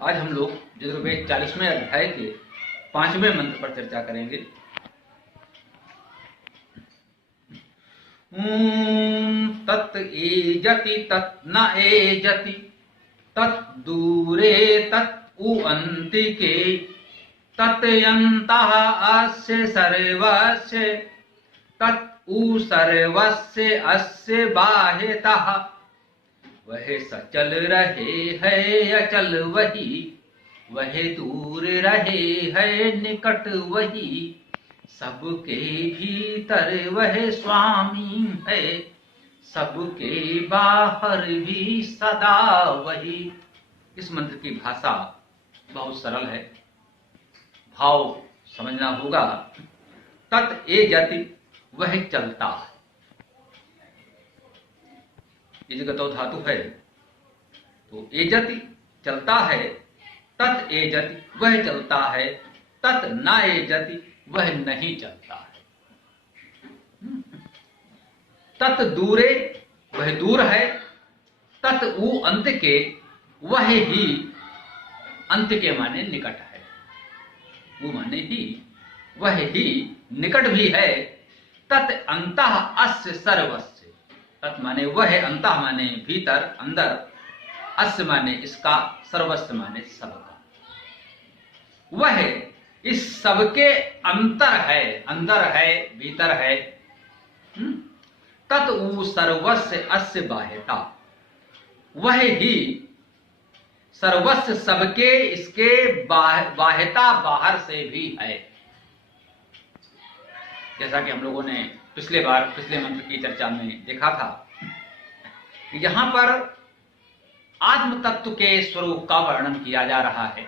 आज हम लोग यजुर्वेद 40वें अध्याय के 5वें मंत्र पर चर्चा करेंगे। तत् एजति तत् न एजति तत् दूरे तत् उ अन्तिके तत् यन्तः अस्य सर्वस्य तत् उ सर्वस्य अस्य बाह्यतः। वह सचल रहे है अचल वही, वह दूर रहे है निकट वही, सबके भीतर वह स्वामी है, सबके बाहर भी सदा वही। इस मंत्र की भाषा बहुत सरल है, भाव समझना होगा। तत् एजति, वह चलता है, इजगतो धातु है तो एजति चलता है। तत् एजति, वह चलता है। तत् न एजति, वह नहीं चलता है। तत् दूरे, वह दूर है। तत् उ अंत के, वह ही अंत के माने निकट है। वो माने ही, वह ही निकट भी है। तत् अंतः अस्य सर्वस्य, तत् माने वह, अंतः माने भीतर अंदर, अस्य माने इसका, सर्वस्व माने सबका। वह इस सबके अंतर है, अंदर है, भीतर है। तत् उ सर्वस्व अस्य बाह्यता, वह ही सर्वस्व सबके इसके बाह्यता बाहर से भी है। जैसा कि हम लोगों ने पिछले मंत्र की चर्चा में देखा था, यहां पर आत्म तत्व के स्वरूप का वर्णन किया जा रहा है।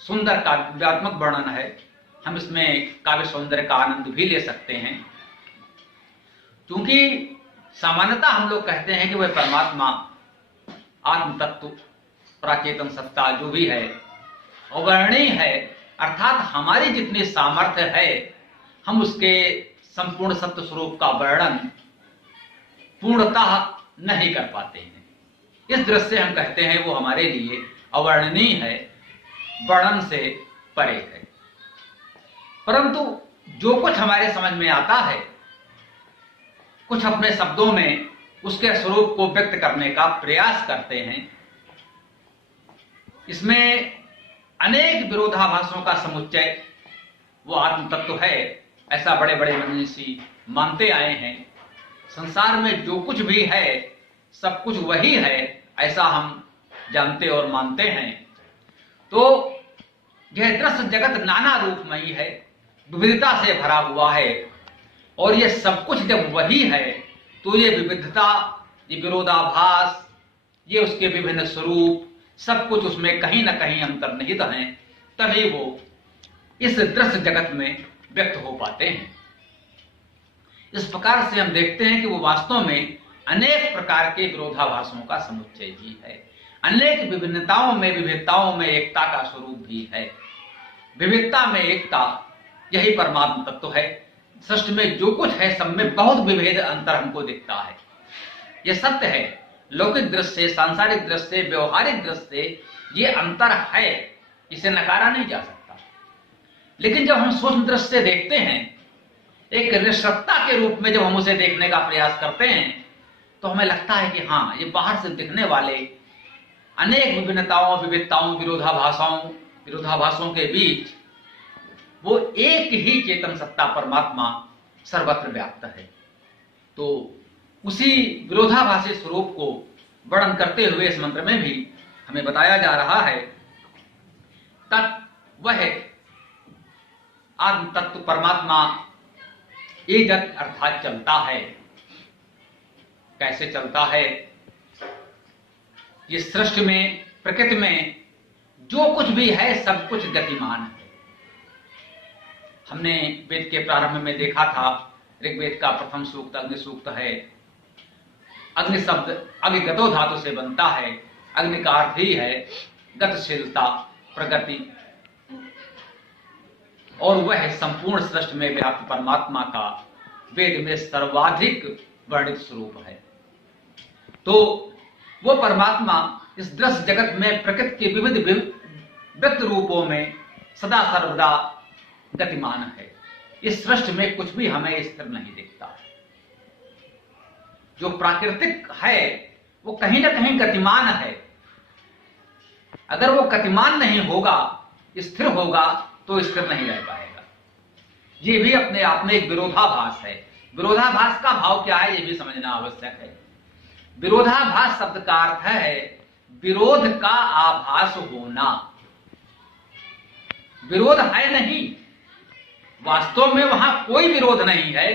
सुंदर काव्यात्मक वर्णन है। हम इसमें काव्य सौंदर्य का आनंद भी ले सकते हैं, क्योंकि सामान्यतः हम लोग कहते हैं कि वह परमात्मा, आत्म तत्व, प्राचेतन सत्ता जो भी है अवर्णीय है, अर्थात हमारी जितनी सामर्थ्य है हम उसके संपूर्ण सत्य स्वरूप का वर्णन पूर्णतः नहीं कर पाते हैं। इस दृष्टि से हम कहते हैं वो हमारे लिए अवर्णनीय है, वर्णन से परे है। परंतु जो कुछ हमारे समझ में आता है, कुछ अपने शब्दों में उसके स्वरूप को व्यक्त करने का प्रयास करते हैं, इसमें अनेक विरोधाभासों का समुच्चय वो आत्म तत्व है, ऐसा बड़े बड़े मनीषी मानते आए हैं। संसार में जो कुछ भी है सब कुछ वही है, ऐसा हम जानते और मानते हैं। तो यह दृश्य जगत नाना रूपमयी है, विविधता से भरा हुआ है, और यह सब कुछ जब वही है तो ये विविधता, ये विरोधाभास, ये उसके विभिन्न स्वरूप, सब कुछ उसमें कहीं ना कहीं अंतर्निहित हैं, तभी वो इस दृश्य जगत में व्यक्त हो पाते हैं। इस प्रकार से हम देखते हैं कि वो वास्तव में अनेक प्रकार के विरोधाभासों का समुच्चय भी है, अनेक विभिन्नताओं में, विविधताओं में एकता का स्वरूप भी है। विविधता में एकता, यही परमात्मा तत्व है। सृष्टि में जो कुछ है सब में बहुत विभेद अंतर हमको दिखता है, यह सत्य है। लौकिक दृष्टि से, सांसारिक दृष्टि से, व्यवहारिक दृष्टि से ये अंतर है, इसे नकारा नहीं जा सकता। लेकिन जब हम सूक्ष्म दृष्टि से देखते हैं, एक निष्ठता के रूप में जब हम उसे देखने का प्रयास करते हैं, तो हमें लगता है कि हाँ, ये बाहर से दिखने वाले अनेक विभिन्नताओं, विविधताओं, विरोधाभासों के बीच वो एक ही चेतन सत्ता परमात्मा सर्वत्र व्याप्त है। तो उसी विरोधाभासी स्वरूप को वर्णन करते हुए इस मंत्र में भी हमें बताया जा रहा है। तत्, वह आत्म तत्व परमात्मा एजत अर्थात चलता है। कैसे चलता है? ये सृष्टि में, प्रकृति में जो कुछ भी है सब कुछ गतिमान है। हमने वेद के प्रारंभ में देखा था, ऋग्वेद का प्रथम सूक्त अग्नि सूक्त है। अग्नि शब्द अग्निगतो धातु से बनता है। अग्नि का अर्थ ही है गतिशीलता, प्रगति, और वह संपूर्ण सृष्टि में व्याप्त परमात्मा का वेद में सर्वाधिक वर्णित स्वरूप है। तो वो परमात्मा इस दृश्य जगत में प्रकृति के विविध व्यक्त रूपों में सदा सर्वदा गतिमान है। इस सृष्टि में कुछ भी हमें स्थिर नहीं दिखता है। जो प्राकृतिक है वो कहीं ना कहीं गतिमान है। अगर वो गतिमान नहीं होगा, स्थिर होगा, तो स्थिर नहीं रह पाएगा। ये भी अपने आप में एक विरोधाभास है। विरोधाभास का भाव क्या है, ये भी समझना आवश्यक है। विरोधाभास शब्द का अर्थ है विरोध का आभास होना। विरोध है नहीं, वास्तव में वहां कोई विरोध नहीं है,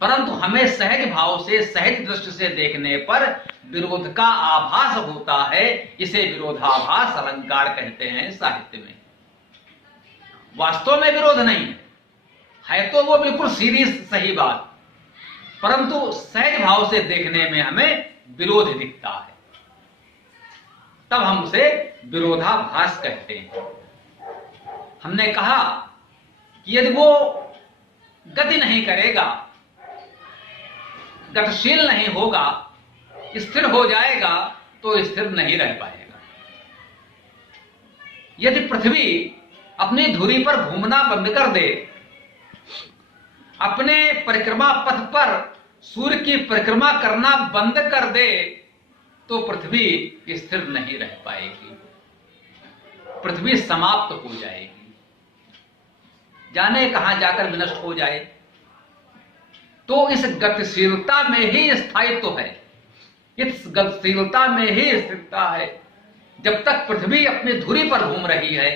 परंतु हमें सहज भाव से, सहज दृष्टि से देखने पर विरोध का आभास होता है। इसे विरोधाभास अलंकार कहते हैं साहित्य में। वास्तव में विरोध नहीं है तो वो बिल्कुल सीधी सही बात, परंतु सहज भाव से देखने में हमें विरोध दिखता है, तब हम उसे विरोधाभास कहते हैं। हमने कहा कि यदि वो गति नहीं करेगा, गतिशील नहीं होगा, स्थिर हो जाएगा, तो स्थिर नहीं रह पाएगा। यदि पृथ्वी अपनी धुरी पर घूमना बंद कर दे, अपने परिक्रमा पथ पर सूर्य की परिक्रमा करना बंद कर दे, तो पृथ्वी स्थिर नहीं रह पाएगी। पृथ्वी समाप्त हो जाएगी, जाने कहां जाकर विनष्ट हो जाए। तो इस गतिशीलता में ही स्थायित्व है, इस गतिशीलता में ही स्थिरता है। जब तक पृथ्वी अपनी धुरी पर घूम रही है,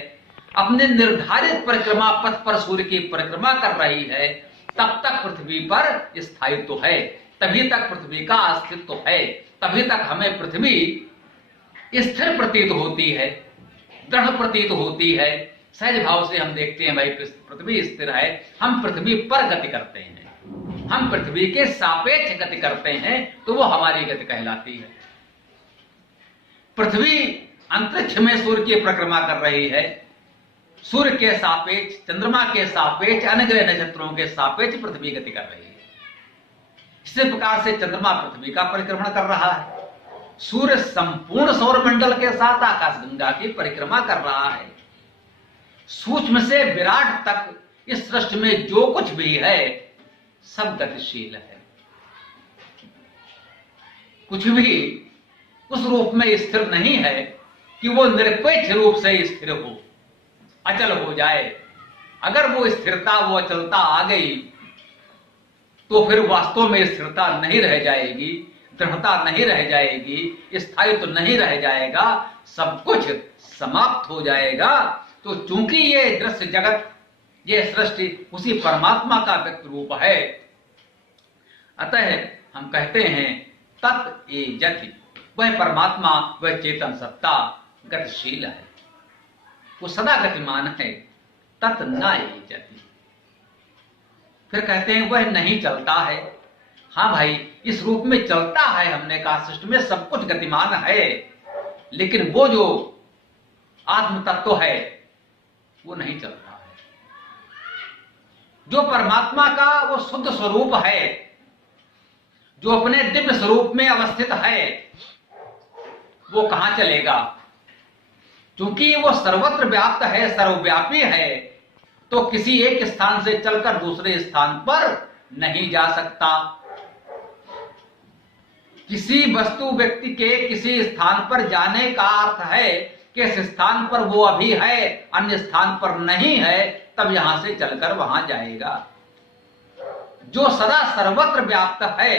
अपने निर्धारित परिक्रमा पथ पर सूर्य की परिक्रमा कर रही है, तब तक पृथ्वी पर स्थायित्व है, तभी तक पृथ्वी का अस्तित्व है, तभी तक हमें पृथ्वी स्थिर प्रतीत होती है, दृढ़ प्रतीत होती है। सहज भाव से हम देखते हैं भाई पृथ्वी स्थिर है, हम पृथ्वी पर गति करते हैं, हम पृथ्वी के सापेक्ष गति करते हैं, तो वो हमारी गति कहलाती है। पृथ्वी अंतरिक्ष में सूर्य की परिक्रमा कर रही है, सूर्य के सापेक्ष, चंद्रमा के सापेक्ष, अन्य ग्रह नक्षत्रों के सापेक्ष पृथ्वी गति कर रही है। इसी प्रकार से चंद्रमा पृथ्वी का परिक्रमण कर रहा है, सूर्य संपूर्ण सौरमंडल के साथ आकाशगंगा की परिक्रमा कर रहा है। सूक्ष्म से विराट तक इस सृष्टि में जो कुछ भी है सब गतिशील है। कुछ भी उस रूप में स्थिर नहीं है कि वो निरपेक्ष रूप से स्थिर हो, अचल हो जाए। अगर वो स्थिरता, वो अचलता आ गई, तो फिर वास्तव में स्थिरता नहीं रह जाएगी, दृढ़ता नहीं रह जाएगी, स्थायित्व नहीं रह जाएगा, सब कुछ समाप्त हो जाएगा। तो चूंकि ये दृश्य जगत, ये सृष्टि उसी परमात्मा का व्यक्त रूप है, अतः हम कहते हैं तत् एजति, वह परमात्मा, वह चेतन सत्ता गतिशील है, वो सदा गतिमान है। तत् न एजति, फिर कहते हैं वह नहीं चलता है। हाँ भाई, इस रूप में चलता है, हमने कहा सृष्टि में सब कुछ गतिमान है, लेकिन वो जो आत्म तत्व है वो नहीं चलता है। जो परमात्मा का वो शुद्ध स्वरूप है, जो अपने दिव्य स्वरूप में अवस्थित है, वो कहां चलेगा? क्योंकि वो सर्वत्र व्याप्त है, सर्वव्यापी है, तो किसी एक स्थान से चलकर दूसरे स्थान पर नहीं जा सकता। किसी वस्तु व्यक्ति के किसी स्थान पर जाने का अर्थ है कि इस स्थान पर वो अभी है, अन्य स्थान पर नहीं है, तब यहां से चलकर वहां जाएगा। जो सदा सर्वत्र व्याप्त है,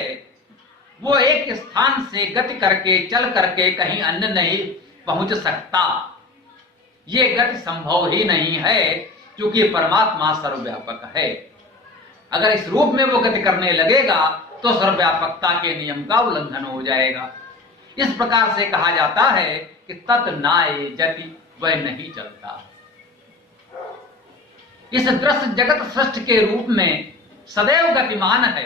वो एक स्थान से गति करके, चल करके कहीं अन्य नहीं पहुंच सकता। ये गति संभव ही नहीं है, क्योंकि परमात्मा सर्वव्यापक है। अगर इस रूप में वो गति करने लगेगा तो सर्वव्यापकता के नियम का उल्लंघन हो जाएगा। इस प्रकार से कहा जाता है कि तत् न एजति, वह नहीं चलता। इस दृश्य जगत सृष्टि के रूप में सदैव गतिमान है,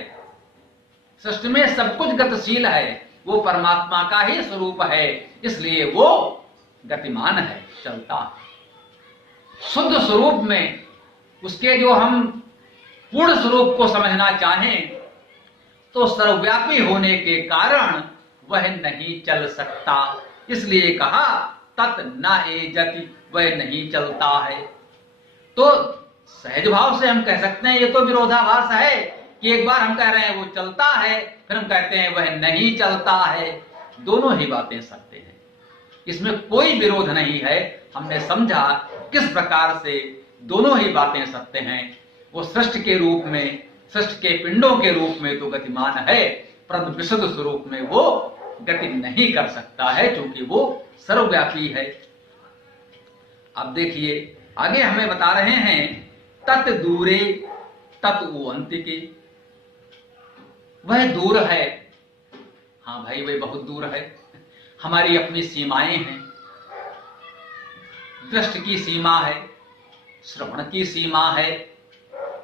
सृष्टि में सब कुछ गतिशील है, वो परमात्मा का ही स्वरूप है, इसलिए वो गतिमान है, चलता है। शुद्ध स्वरूप में उसके जो हम पूर्ण स्वरूप को समझना चाहें तो सर्वव्यापी होने के कारण वह नहीं चल सकता, इसलिए कहा तत् न एजति, वह नहीं चलता है। तो सहज भाव से हम कह सकते हैं ये तो विरोधाभास है कि एक बार हम कह रहे हैं वो चलता है, फिर हम कहते हैं वह नहीं चलता है। दोनों ही बातें सत्य हैं, इसमें कोई विरोध नहीं है। हमने समझा किस प्रकार से दोनों ही बातें सत्य हैं। वो सृष्टि के रूप में, सृष्टि के पिंडों के रूप में तो गतिमान है, परंतु विशुद्ध स्वरूप में वो गति नहीं कर सकता है, क्योंकि वो सर्वव्यापी है। अब देखिए आगे हमें बता रहे हैं तत् दूरे तत् उअंतिके, वह दूर है। हाँ भाई वह बहुत दूर है। हमारी अपनी सीमाएं हैं, दृष्टि की सीमा है, श्रवण की सीमा है,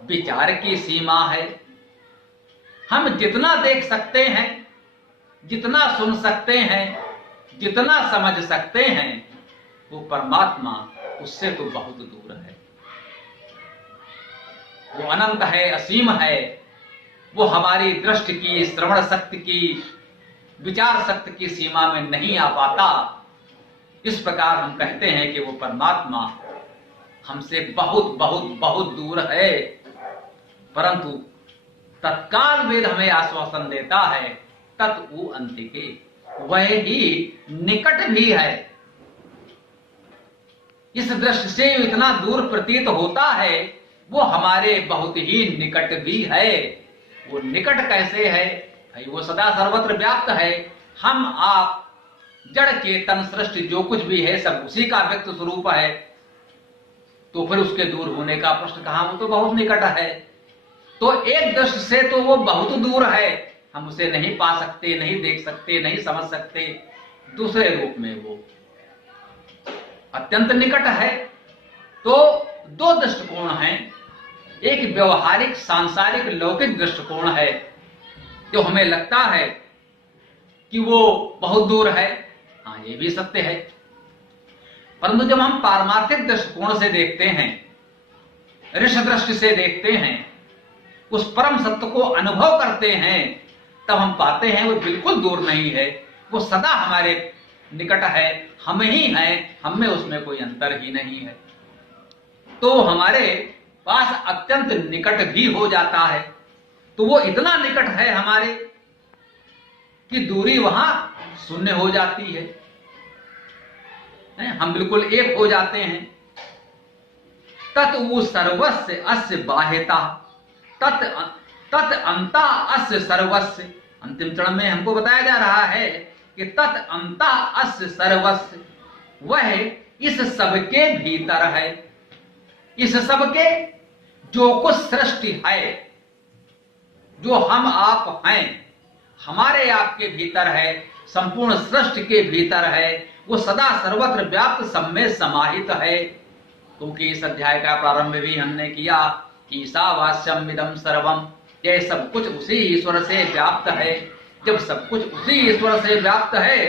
विचार की सीमा है। हम जितना देख सकते हैं, जितना सुन सकते हैं, जितना समझ सकते हैं, वो परमात्मा उससे तो बहुत दूर है। वो अनंत है, असीम है। वो हमारी दृष्टि की, श्रवण शक्ति की, विचार शक्ति की सीमा में नहीं आ पाता। इस प्रकार हम कहते हैं कि वो परमात्मा हमसे बहुत बहुत बहुत दूर है। परंतु तत्काल वेद हमें आश्वासन देता है तत् उअंतिके, वह ही निकट भी है। इस दृष्टि से इतना दूर प्रतीत होता है, वो हमारे बहुत ही निकट भी है। वो निकट कैसे है भाई? वो सदा सर्वत्र व्याप्त है। हम आप जड़ चेतन सृष्टि जो कुछ भी है सब उसी का व्यक्त स्वरूप है, तो फिर उसके दूर होने का प्रश्न कहां? वो तो बहुत निकट है। तो एक दृष्टि से तो वो बहुत दूर है, हम उसे नहीं पा सकते, नहीं देख सकते, नहीं समझ सकते। दूसरे रूप में वो अत्यंत निकट है। तो दो दृष्टिकोण हैं। एक व्यवहारिक सांसारिक लौकिक दृष्टिकोण है, जो हमें लगता है कि वो बहुत दूर है। हाँ ये भी सत्य है। परंतु जब हम पारमार्थिक दृष्टिकोण से देखते हैं, ऋष दृष्टि से देखते हैं, उस परम सत्य को अनुभव करते हैं, तब हम पाते हैं वो बिल्कुल दूर नहीं है। वो सदा हमारे निकट है, हम ही हैं, हम में उसमें कोई अंतर ही नहीं है। तो हमारे पास अत्यंत निकट भी हो जाता है। तो वो इतना निकट है हमारे कि दूरी वहां शून्य हो जाती है। हम बिल्कुल एक हो जाते हैं। तत् वो सर्वस्य अस्य बाह्यता तत् अंता अस्य सर्वस्य। अंतिम चरण में हमको बताया जा रहा है कि तत् अंता अस्य सर्वस्य, वह इस सबके भीतर है। इस सबके जो कुछ सृष्टि है, जो हम आप हैं, हमारे आपके भीतर है, संपूर्ण सृष्टि के भीतर है। वो सदा सर्वत्र व्याप्त सब में समाहित है। क्योंकि इस अध्याय का प्रारंभ भी हमने किया कि ईशावास्यम इदं सर्वम, यह सब कुछ उसी ईश्वर से व्याप्त है। जब सब कुछ उसी ईश्वर से व्याप्त है,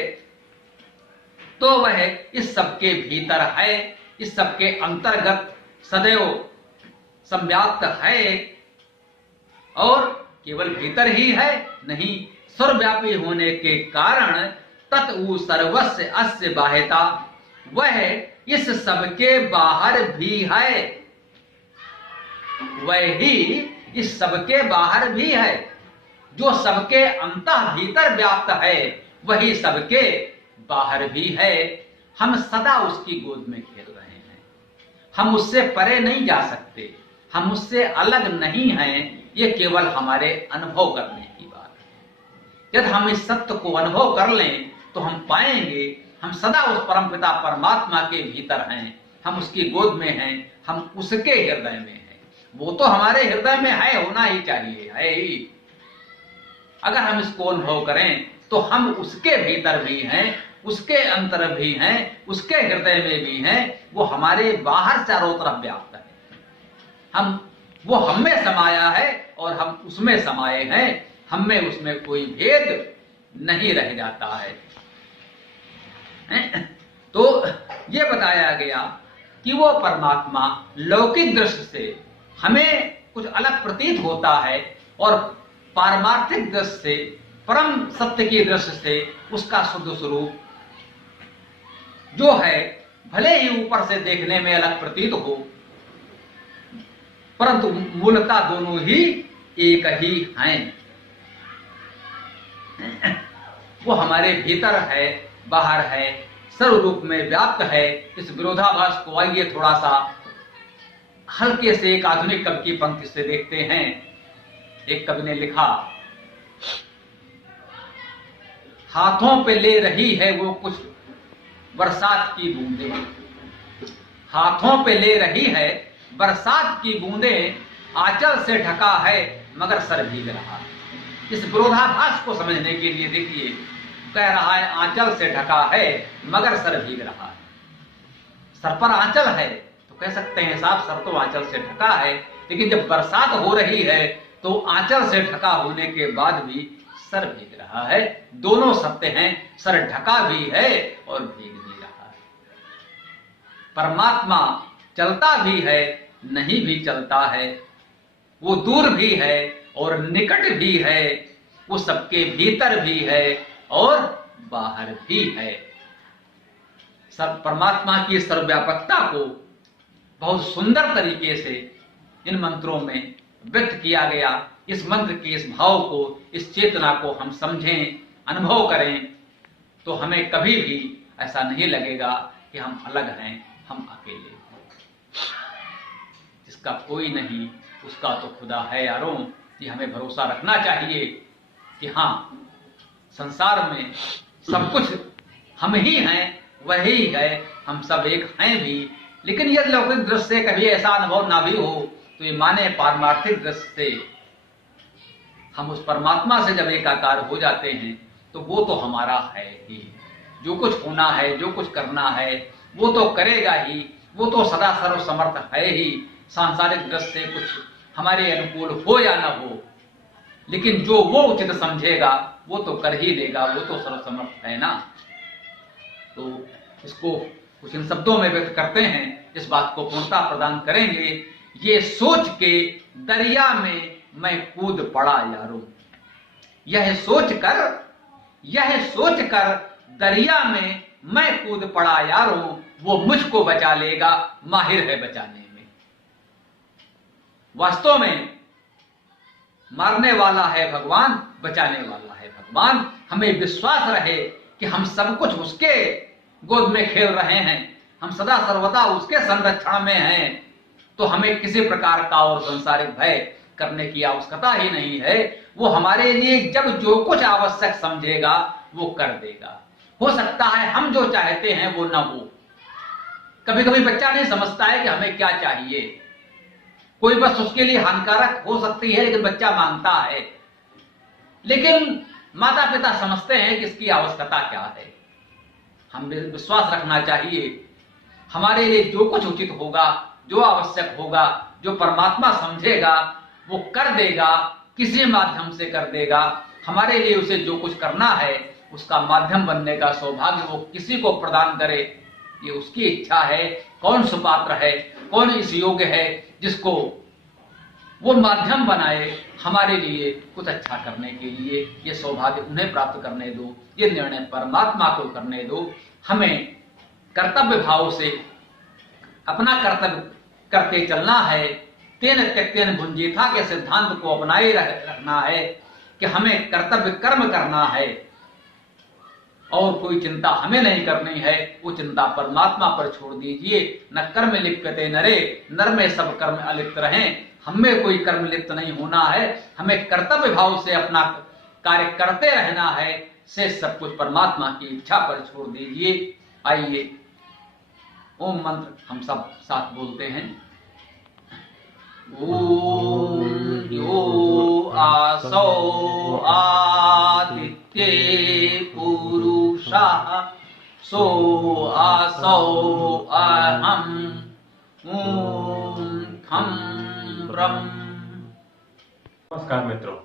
तो वह इस सबके भीतर है, इस सबके अंतर्गत सदैव संव्याप्त है। और केवल भीतर ही है नहीं, सर्वव्यापी होने के कारण तत् उ सर्वस्य अस्य बाह्यता, वह इस सबके बाहर भी है। वह ही इस सबके बाहर भी है। जो सबके अंतः भीतर व्याप्त है, वही सबके बाहर भी है। हम सदा उसकी गोद में खेल रहे हैं। हम उससे परे नहीं जा सकते, हम उससे अलग नहीं हैं। ये केवल हमारे अनुभव करने की बात है। यदि हम इस सत्य को अनुभव कर लें तो हम पाएंगे हम सदा उस परमपिता परमात्मा के भीतर हैं, हम उसकी गोद में हैं, हम उसके हृदय में हैं। वो तो हमारे हृदय में है, होना ही चाहिए, है ही। अगर हम इसको अनुभव करें तो हम उसके भीतर भी हैं, उसके अंतर भी हैं, उसके हृदय में भी हैं। वो हमारे बाहर चारों तरफ व्याप्त है। वो हम में समाया है और हम उसमें समाये हैं। हम में उसमें कोई भेद नहीं रह जाता है। तो ये बताया गया कि वो परमात्मा लौकिक दृष्टि से हमें कुछ अलग प्रतीत होता है, और पारमार्थिक दृष्टि से, परम सत्य की दृष्टि से उसका शुद्ध स्वरूप जो है भले ही ऊपर से देखने में अलग प्रतीत हो, परंतु मूलतः दोनों ही एक ही हैं। वो हमारे भीतर है, बाहर है, सर्व रूप में व्याप्त है। इस विरोधाभास को आइए थोड़ा सा हल्के से एक आधुनिक कवि की पंक्ति से देखते हैं। एक कवि ने लिखा, हाथों पे ले रही है वो कुछ बरसात की बूंदें, हाथों पे ले रही है बरसात की बूंदें, आंचल से ढका है मगर सर भीग रहा है। इस विरोधाभास को समझने के लिए देखिए, कह रहा है आंचल से ढका है मगर सर भीग रहा है। सर पर आंचल है तो कह सकते हैं साहब सर तो आंचल से ढका है, लेकिन जब बरसात हो रही है तो आंचल से ढका होने के बाद भी सर भीग रहा है। दोनों सत्य हैं, सर ढका भी है और भीग भी रहा है। परमात्मा चलता भी है, नहीं भी चलता है, वो दूर भी है और निकट भी है, वो सबके भीतर भी है और बाहर भी है। परमात्मा की सर्वव्यापकता को बहुत सुंदर तरीके से इन मंत्रों में व्यक्त किया गया। इस मंत्र के इस भाव को, इस चेतना को हम समझें, अनुभव करें, तो हमें कभी भी ऐसा नहीं लगेगा कि हम अलग हैं, हम अकेले हैं। जिसका कोई नहीं उसका तो खुदा है यारों। ये हमें भरोसा रखना चाहिए कि हाँ, संसार में सब कुछ हम ही हैं, वही है, हम सब एक हैं भी। लेकिन यदि लौकिक दृष्टि से कभी ऐसा अनुभव ना भी हो तो ये माने पारमार्थिक दृष्टि से हम उस परमात्मा से जब एकाकार हो जाते हैं तो वो तो हमारा है ही। जो कुछ होना है, जो कुछ करना है, वो तो करेगा ही, वो तो सदा सर्वसमर्थ है ही। सांसारिक दृष्टि से कुछ हमारे अनुकूल हो या ना हो, लेकिन जो वो उचित समझेगा वो तो कर ही देगा, वो तो सर्वसमर्थ है ना। तो इसको कुछ इन शब्दों में व्यक्त करते हैं, इस बात को पूर्णता प्रदान करेंगे। ये सोच के दरिया में मैं कूद पड़ा यारों, यह सोच कर दरिया में मैं कूद पड़ा यारों, वो मुझको बचा लेगा, माहिर है बचाने में। वास्तव में मारने वाला है भगवान, बचाने वाला है भगवान। हमें विश्वास रहे कि हम सब कुछ उसके गोद में खेल रहे हैं, हम सदा सर्वदा उसके संरक्षण में हैं, तो हमें किसी प्रकार का और संसारिक भय करने की आवश्यकता ही नहीं है। वो हमारे लिए जब जो कुछ आवश्यक समझेगा वो कर देगा। हो सकता है हम जो चाहते हैं वो ना हो। कभी कभी बच्चा नहीं समझता है कि हमें क्या चाहिए, कोई बस उसके लिए हानिकारक हो सकती है लेकिन बच्चा मांगता है। लेकिन माता पिता समझते हैं कि इसकी आवश्यकता क्या है। हमें विश्वास रखना चाहिए हमारे लिए जो कुछ उचित होगा, जो आवश्यक होगा, जो परमात्मा समझेगा वो कर देगा, किसी माध्यम से कर देगा। हमारे लिए उसे जो कुछ करना है उसका माध्यम बनने का सौभाग्य वो किसी को प्रदान करे, ये उसकी इच्छा है। कौन सुपात्र है, कौन इस योग्य है जिसको वो माध्यम बनाए हमारे लिए कुछ अच्छा करने के लिए। ये सौभाग्य उन्हें प्राप्त करने दो, ये निर्णय परमात्मा को करने दो। हमें कर्तव्य भाव से अपना कर्तव्य करते चलना है। तेन त्यक्तेन भुंजीथा के सिद्धांत को अपनाए रखना है कि हमें कर्तव्य कर्म करना है और कोई चिंता हमें नहीं करनी है। वो चिंता परमात्मा पर छोड़ दीजिए। न कर्म लिप्यते नरे, नर में सब कर्म अलिप्त रहें। हमें कोई कर्म लिप्त नहीं होना है, हमें कर्तव्य भाव से अपना कार्य करते रहना है। से सब कुछ परमात्मा की इच्छा पर छोड़ दीजिए। आइए ओम मंत्र हम सब साथ बोलते हैं। ओम यो आसो आदित्ये पुरुषः सो आसो अहम् ओम खं ब्रह्म। नमस्कार मित्रों,